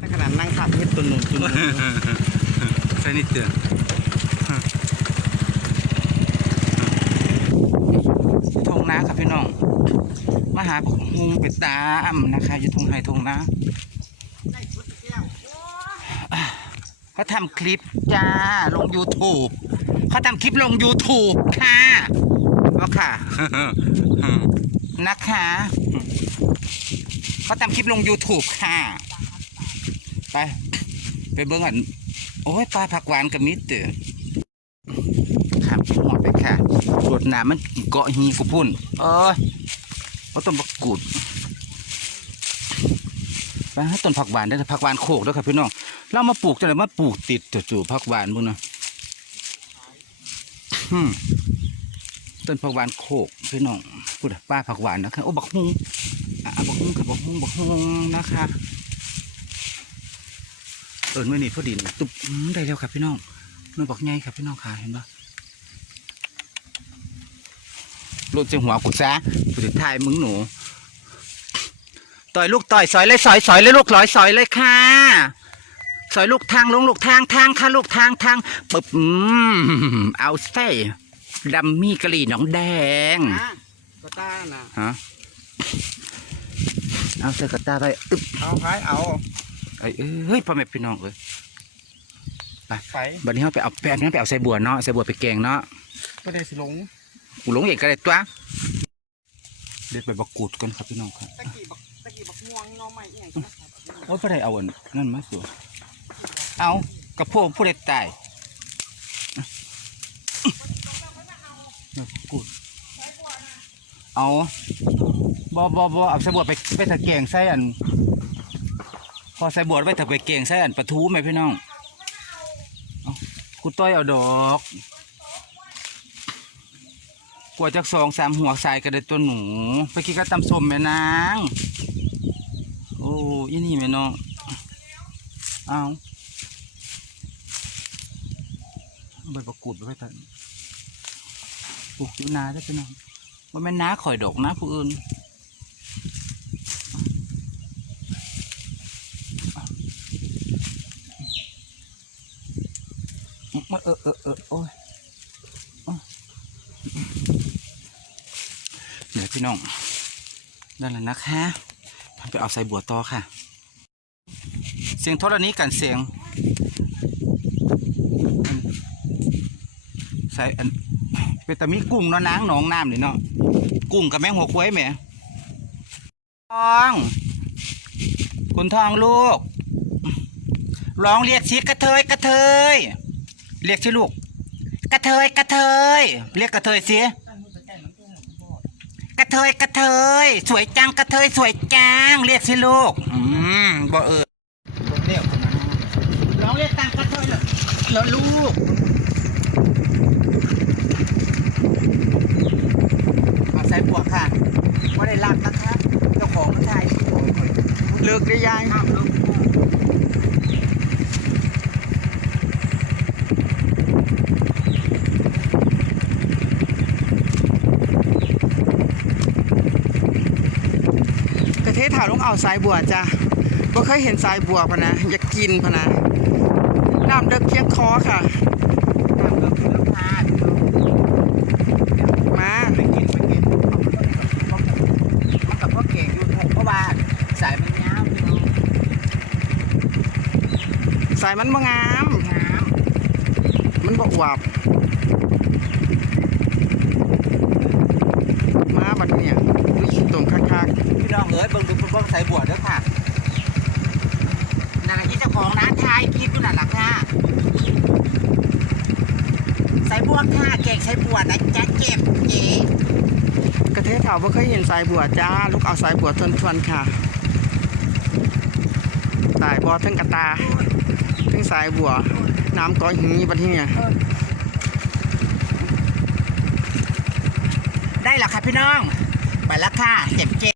ถ้าขนาดนั่งขับเฮ็ดตัวหนุนตัวหนุนใส่นิดเดียวทงนาครับพี่น้อง มาหาบักฮุงเป็ดตามนะคะอยู่ทงไฮทงนาเขาทำคลิปจ้าลง YouTube เขาทำคลิปลง YouTube ค่ะว่าค่ะ นะคะเขาทำคลิปลง YouTube ค่ะ ไป ไปเบิ่งอันโอ้ยปลาผักหวานกับมิตรเด้อครับหมดไปค่ะรวดน้ำมันเกาะหีกูพุ่นเอ้ยว่าต้นผักกูดไปให้ต้นผักหวานได้ผักหวานโขกด้วยครับพี่น้องเรามาปลูกจะไหนมาปลูกติดจู่ๆผักหวานบุญนะอืมต้นผักหวานโขกพี่น้องพูดป้าผักหวานนะคะโอ้บักฮุงอะบักฮุงค่ะบักฮุงบักฮุงนะคะ เอิญไว้นี่พอดีนี่ตุ๊บอืมได้แล้วครับพี่น้องน้องบอกไงครับพี่น้องขาเห็นปะลูกจะหัวกุศากูจะถ่ายมึงหนู ต่อยลูกต่อยสอยเลยสอยสอยเลยลูกสอยสอยเลยค่ะสอยลูกทางลงลูกทางทางค่ะลูกทางทางปึ๊บอืมเอาเส้ดัมมี่กะหรี่หนองแดงนะกระต้าน่ะฮะเอาเสื้อกระตาไปอึ๊บเอาพายเอา เอ้ยเอ้ยพ่อแม่พี่น้องเอ้ยไปบัดนี้เราไปเอาแปบนั้นไปเอาใส่บัวเนาะใส่บัวไปแกงเนาะก็ได้สิลงกูหลงเองก็ได้ตัวเด็ดไปบักกูดกันครับพี่น้องครับตะกี้บักตะกี้บักม่วงน้องใหม่อีหยังกันนะครับโอ้ยพ่อได้เอาอันนั่นมาสิวะเอากระโพงผู้ใดตายบักกูดเอาบอบอบอเอาใส่บัวไปไปตะแกงใส่อัน พอใส่บัวไปตะไปแกงใส่อันปลาทูไหมพี่น้องเอากูต้อยเอาดอกกว่าจากสองสามหัวใส่ก็ได้ตัวหนู ไปกินกับตำส้มแม่นาง โอ้ยนี่แม่น้อง เอาใบประกูดไปไว้เถอะปลูกอยู่นาได้พี่น้องว่าแม่นนาข่อยดอกนะผู้อื่น เออเออเออโอ้ยเดี๋ยวพี่น้องนั่นแหละนะคะพาไปเอาใส่บัวต่อค่ะ เสียงโทรนี้กันเสียงใส่อันเป็นต่มีกุ้งเนาะนางหนองน้ำนี่เนาะกุ้งกับแมงหัวควยแหม่ทองคุณทองลูกร้องเรียกสิกระเทยกระเทย เรียกสิลูก กระเทยกระเทย เรียกกระเทยสิกระเทยกระเทย สวยจังกระเทยสวยจังเรียกสิลูก อืมบ่เออบ่เรียกร้องเรียกตังกระเทยเหรอเหรอลูกเอาใส่บวกค่ะว่าได้รักนะคะเจ้าของมันไทยโอ้ยเลิกได้ยาย ห้ามเลิก กระเทศถาลุงเอาสายบัวจ้ะบ่เคยเห็นสายบัวพะนะอยากกินพะนะน้ำเด็กเคียงคอค่ะห้ามเลิกเลิกค่ะมาไปกินไปกินมันกับพ่อเก่งอยู่เพราะว่าสายมันยาวสายมันบ่งาม มันบ่อวบมาบัดเนี่ยดูขี้ตรงคัก พี่ น้องเอ้ยเบิ่งดูเบิ่งใส่บัวเด้อค่ะนั่นแหละที่เจ้าของร้านทายคลิปอยู่นั่นแหละค่ะใส่บัวค่ะเก่งใส่บัวนะจ๊ะเจ็บเจ๊ๆกระเทศถาบ่เคยเห็นสายบัวจ้า ลูกเอาสายบัวทวนๆค่ะ สายบัวทั้งกระตาทั้งสายบัว น้ำก้อยหีบัดเนี่ยได้แล้วค่ะพี่น้อง ไปแล้วค่ะเจ็บเจ็บ